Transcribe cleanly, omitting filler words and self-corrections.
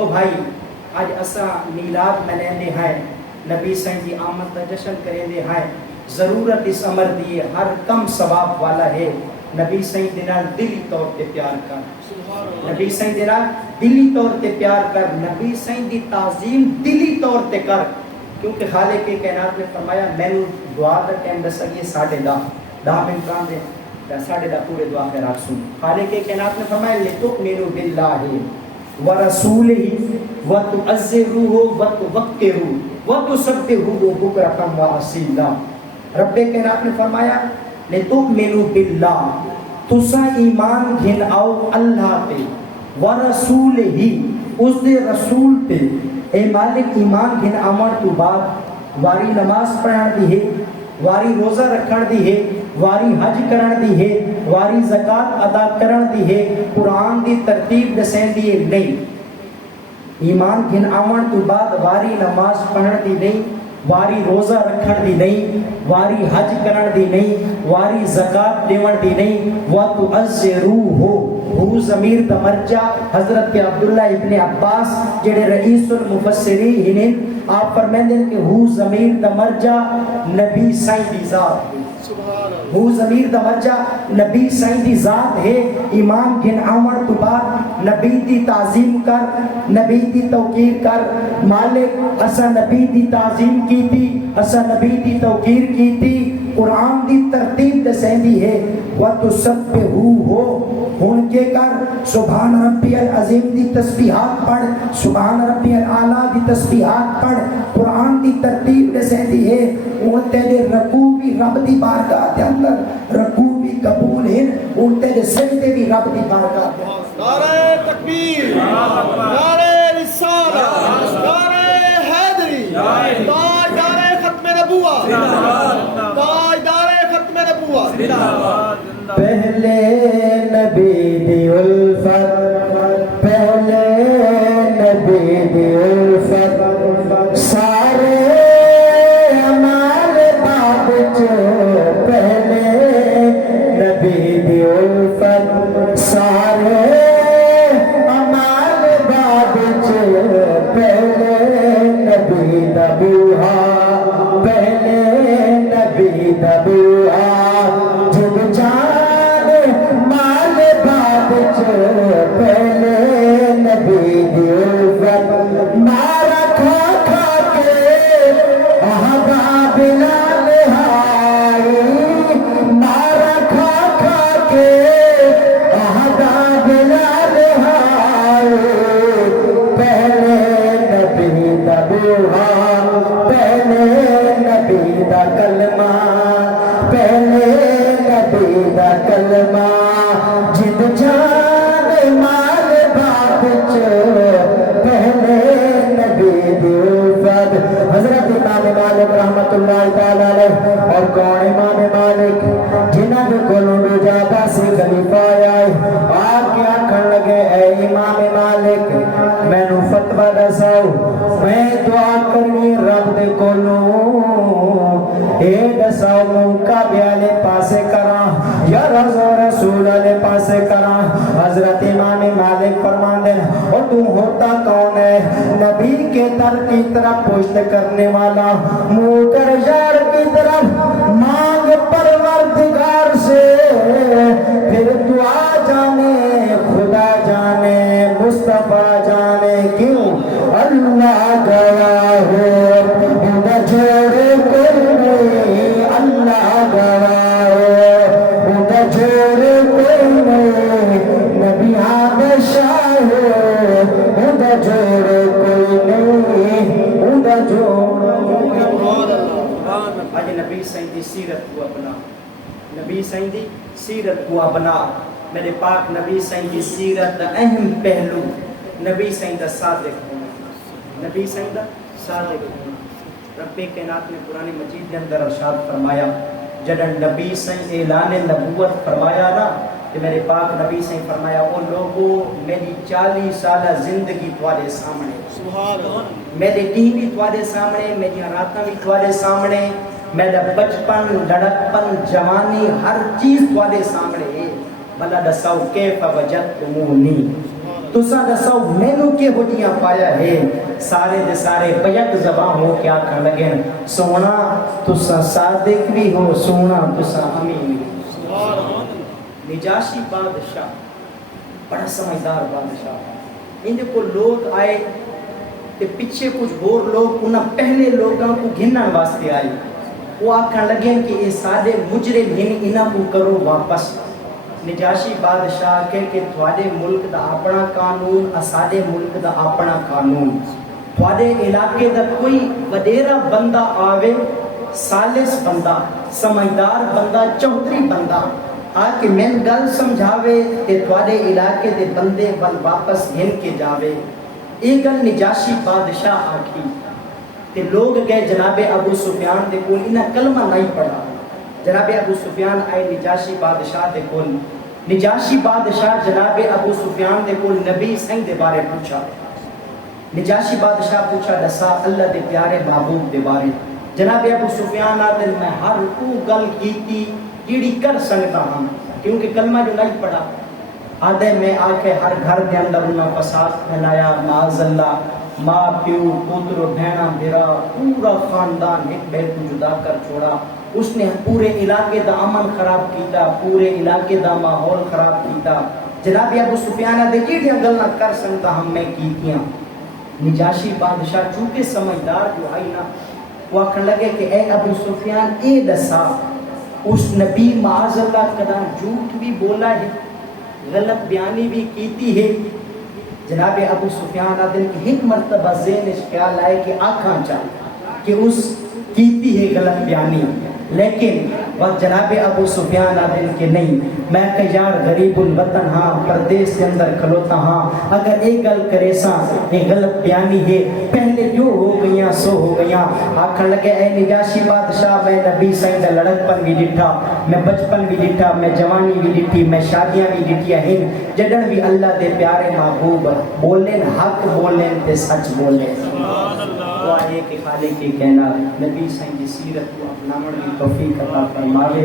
او بھائی آج اساں میلاد منیندے ہیں، نبی سائیں دی آمد کا جشن کریندے ہیں، ضرورت اس امر دی ہر کم ثواب والا ہے، نبی سائیں دے نال دلی طور تے پیار کر، نبی سائیں دے نال دلی طور تے پیار کر، نبی سائیں دی تعظیم دلی طور تے کر، کیونکہ خالق کائنات نے فرمایا میں نے دعا کا ٹائم دس یہ 10:30 منٹ رہے ہیں، 10:30 پورے دعا کے رات سن، خالق کائنات نے فرمایا لتؤمنوا باللہ ورسولہ وتعزروہ وتوقروہ وتسبحوہ بکرۃ واصیلا۔ رب کائنات نے فرمایا لتؤمنوا باللہ، تسا ایمان گھن آؤ اللہ پہ، ورسولہ اس دے رسول پہ، اے مالک ایمان گھن آمن تو بعد واری نماز پڑھن دی ہے، واری روزہ رکھن دی ہے، واری حج کرن دی ہے، واری زکات ادا کرن دی ہے، قرآن دی ترتیب دسین دی ہے نہیں، ایمان گھن آمن تو بعد واری نماز پڑھن دی نہیں، واری روزہ رکھن دی نہیں، واری حج کرن دی نہیں، واری زکات دیون دی نہیں، وَتُعَزِّرُوهُ ہو ضمیر دا مرجع حضرت عبداللہ ابن عباس جڑے رئیس المفسرین ہیں، آپ فرمائیں کہ ہو ضمیر دا مرجع نبی سائیں دی ذات ہے، ہو ضمیر دا مرجع نبی سائیں دی ذات ہے، ایمان گھن آمن تو بعد نبی دی تعظیم کر، نبی دی توقیر کر، مالک اسا نبی دی تعظیم کی تھی، اسا نبی دی توقیر کی تھی، قرآن دی ترتیب دسین دی ہے، وَتُسَبِّحُوهُ ہن کے کر سبحان ربی العظیم دی تسبیحات پڑھ، سبحان ربی الاعلیٰ دی تسبیحات پڑھ، قرآن دی ترتیب دسین دی ہے، ان تیرے رکوع بھی رب دی بارگاہ دے اندر رکوع بھی قبول ہیں، ان تیرے سجدے بھی رب دی بارگاہ دے اندر۔ نعرہ تکبیر، نعرہ رسالہ، نعرہ حیدری، تاجدار ختم نبوت، تاجدار ختم نبوت۔ پہلے نبی دی الفت، پہلے نبی دی الفت، سارے اعمال بعد چ، پہلے نبی دی الفت، سارے اعمال بعد چ، پہلے نبی دا بوہا، پہلے نبی دا بوہا، جب جان مال بعد چ، پہلے نبی دی الفت، مارا کھا کھا کے احباب بلا نہائی، مارا کھا کھا کے احباب بلا نہائی، پہلے نبی دا بوہا، پہلے نبی دا کلمہ، پہلے نبی دا کلمہ، جد جان مال بعد چ، پہلے نبی دی الفت۔ حضرت امام مالک رحمت اللہ تعالی علیہ، اور کون امام مالک جنہاں دے کولوں جاتا سی خلیفہ آئے، آ کے آکھن لگے اے امام مالک مینوں فتوی دساؤ، میں دعا کرنی رب دے کولوں، اے دساؤ موقع بیالے پاسے کراں یا رسول والے پاسے کراں۔ حضرت امام مالک فرماندے اور تو ہوتا کون ہے؟ نبی کے در کی طرف پشت کرنے والا، منہ کر یار کی طرف مانگ پروردگار سے، پھر دعا جانے خدا جانے مصطفیٰ جانے کیوں اللہ گیا ہو، ادھر جوڑے کوئی نہیں اللہ گیا ہو، ادھر جوڑے کوئی نہیں نبی آبشاہ ہو، ادھر جوڑے کوئی نہیں ادھر جوڑے کوئی۔ آج نبی سائیں دی سیرت کو اپنا، نبی سائیں دی سیرت کو اپنا، میرے پاک نبی سائیں دی سیرت دا اہم پہلو نبی سائیں دا صادق ہونا، نبی سائیں دا صادق ہونا۔ رب کائنات نے قرآن مجید کے اندر ارشاد فرمایا، جدن نبی سائیں اعلان نبوت فرمایا نا کہ میرے پاک نبی سائیں فرمایا او لوگو میری 40 سالہ زندگی تواڈے سامنے، سبحان اللہ، میرے دین بھی تواڈے سامنے، میری راتاں بھی تواڈے سامنے، میرا بچپن لڑکپن جوانی ہر چیز تواڈے سامنے ہے، بلا دساؤ کیف وجدتمونی، تساں دسو مینوں کہو جیاں پایا ہے سارے دے سارے بیک زبان ہو کے آکھن لگے سونا تساں صادق بھی ہو سونا تساں امین بھی ہو نجاشی بادشاہ بڑا سمجھدار بادشاہ ان کو لوگ آئے تے پیچھے کچھ اور لوگ انہاں پہلے لوگاں کو گھنن واسطے آئے وہ آکھن لگے کہ یہ سارے مجرم ہیں انہاں کو کرو واپس نجاشی بادشاہ کہ تھوڑے ملک دا اپنا قانون اساڈے ملک دا اپنا قانون تھوڑے علاقے دا کوئی وڈیرا بندہ آوے سالس بندہ سمجھدار بندہ چوہدری بندہ آ کے میں گل سمجھاوے کہ تھوڑے علاقے دے بندے ول واپس گھن کے جاوے یہ گل نجاشی بادشاہ آکھی تے لوگ گئے جناب ابو سفیان دے کول انہاں کلمہ نہیں پڑھا جناب ابو سفیان آئے نجاشی بادشاہ دے کول نجاشی بادشاہ جناب ابو سفیان دے کول نبی سنگ دے بارے پوچھا نجاشی بادشاہ پوچھا دسا اللہ دے پیارے محبوب دے بارے جناب ابو سفیان آدھے میں ہر کو گل کیتی جیڑی کر سکتا ہوں کیونکہ کلمہ جو نہیں پڑھا آدھے میں آ کے ہر گھر دے اندر انہاں فساد پھیلایا معاذ اللہ ماں پیو پتر بہنا بھیرا پورا خاندان ایک بیت کو جدا کر چھوڑا اس نے پورے علاقے دا امن خراب کیتا پورے علاقے دا ماحول خراب کیتا جناب ابو سفیان دے جیڑیاں گلاں کر سکتا ہم میں کیتیاں نجاشی بادشاہ چونکہ سمجھدار جو آئی نا وہ آکھن لگے کہ اے ابو سفیان اے دسا اس نبی معاذ اللہ قدم جھوٹ بھی بولا ہے غلط بیانی بھی کیتی ہے جناب ابو سفیان آدم کی ایک مرتبہ ذہن اس خیال آئے کہ آکھاں چاہتا کہ اس کیتی ہے غلط بیانی لیکن وقت جناب ابو سفیان آدم کے نہیں میں کہ یار غریب الوطن ہاں پردیس کے اندر کھلوتا ہاں اگر ایک گل کرے ساں یہ غلط بیانی ہے پہلے جو ہو گئیاں سو ہو گئیاں آکھن لگے اے نجاشی بادشاہ میں نبی سائن دا لڑکپن بھی ڈٹھا میں بچپن بھی ڈٹھا میں جوانی بھی ڈٹھی میں شادیاں بھی ڈٹھیاں ہیں جڑن بھی اللہ دے پیارے محبوب بولیں حق بولیں تے سچ بولیں وہ آئے کہ خالق کے کہنا نبی سائن کی سیرت کو اپناون کی توفیق عطا فرماوے